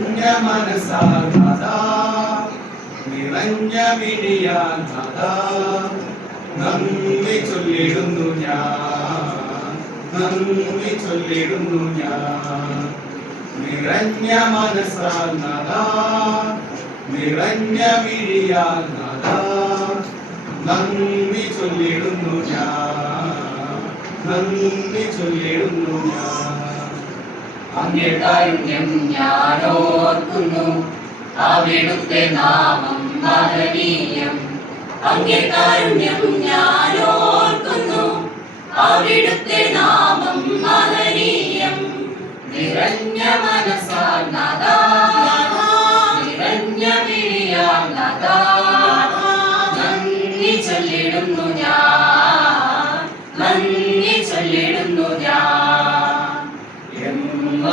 നിറഞ്ഞ മനസ്സാകാതാ നിറഞ്ഞ മിഴിയാകാതാ നന്ദി ചൊല്ലിടുന്നു ഞാൻ നന്ദി ചൊല്ലിടുന്നു ഞാൻ. നിറഞ്ഞ മനസ്സാകാതാ നിറഞ്ഞ മിഴിയാകാതാ നന്ദി ചൊല്ലിടുന്നു ഞാൻ നന്ദി ചൊല്ലിടുന്നു ഞാൻ. അങ്ങേ കാരുണ്യം ഞാനോർക്കുന്നു. അവിടുത്തെ നാമം മഹനീയം അങ്ങേ കാരുണ്യം ഞാനോർക്കുന്നു. അവിടുത്തെ നാമം മഹനീയം നിറഞ്ഞ മനസ്സാൽ നദാ. നിറഞ്ഞ വിളിയാൽ നദാ. നന്ദി ചൊല്ലിടുന്നു ഞാൻ. നന്ദി ചൊല്ലിടുന്നു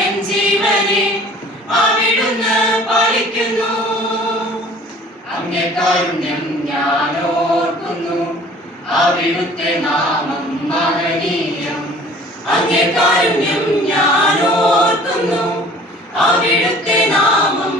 എൻ ജീവനെ പാലിക്കുന്നു. അങ്ങേ ഞാൻ ഓർക്കുന്നു അവിടുത്തെ നാമം മഹനീയം അങ്ങേ ഞാൻ ഓർക്കുന്നു അവിടുത്തെ നാമം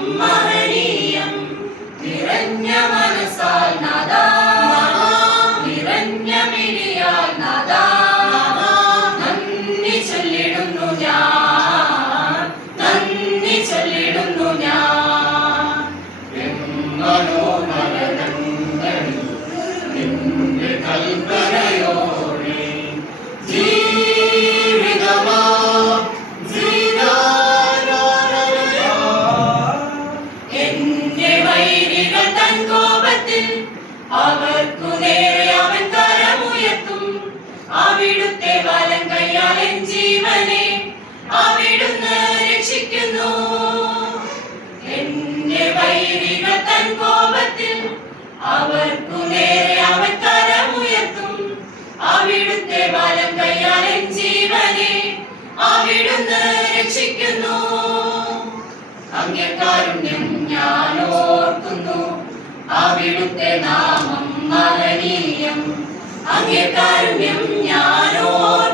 അവർക്കു നേരെ അവൻ കരമുയർത്തും അവിടുത്തെ വലം ജീവനെ അവിടുന്ന് രക്ഷിക്കുന്നു. എന്റെ വൈരിക തൻ കോപത്തിൽ അവർക്കു അവിടുന്ന് രക്ഷിക്കുന്നു. അങ്ങേ കാരുണ്യം ഞാൻ ഓർക്കുന്നു അവിടുത്തെ നാമം മഹനീയം. അങ്ങേ കാരുണ്യം ഞാൻ ഓർക്കുന്നു